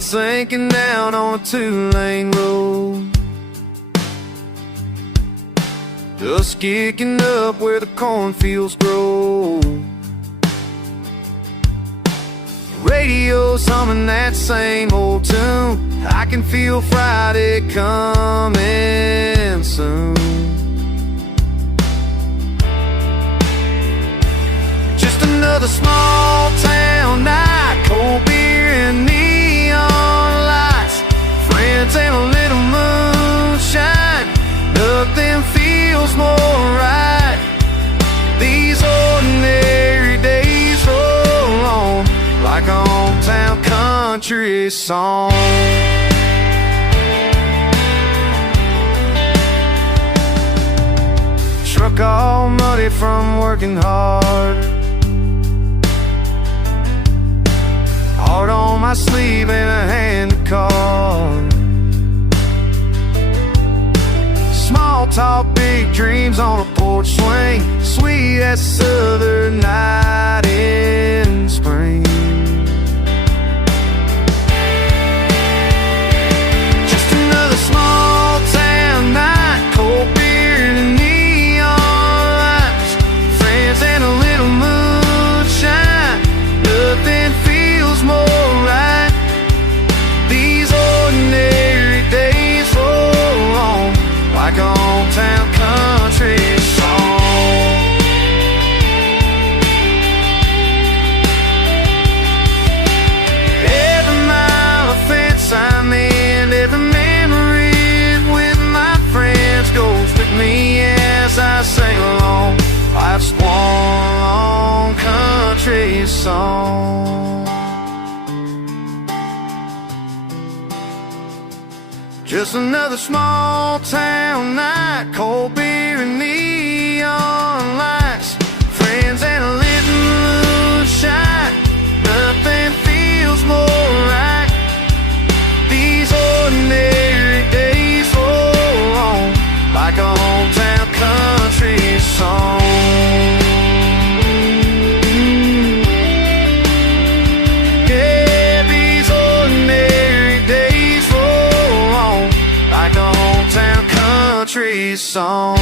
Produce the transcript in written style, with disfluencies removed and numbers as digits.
sun sinking down on a two-lane road, dust kicking up where the cornfields grow. Radio's humming that same old tune. I can feel Friday coming soon. Just another small town night, cold beer and neon lights, friends and a little moonshine. Nothing feels more right. These ordinary days roll on like a hometown country song. Truck all muddy from working hard, heart on my sleeve and a hand to call. Small talk, big dreams on a porch swing, sweet as a southern night in spring. Just another small town night, cold beer and neon lights, friends and a little moonshine. Nothing feels more right. These ordinary days roll on like a hometown country song. Every mile of fence I'm in, every memory with my friends goes with me as I sing along life's one long country song. Just another small town night, cold beer and neon lights, friends and a little moonshine. Nothing feels more right. These ordinary days roll on like a hometown country song. Yeah, these ordinary days roll on like a hometown country song.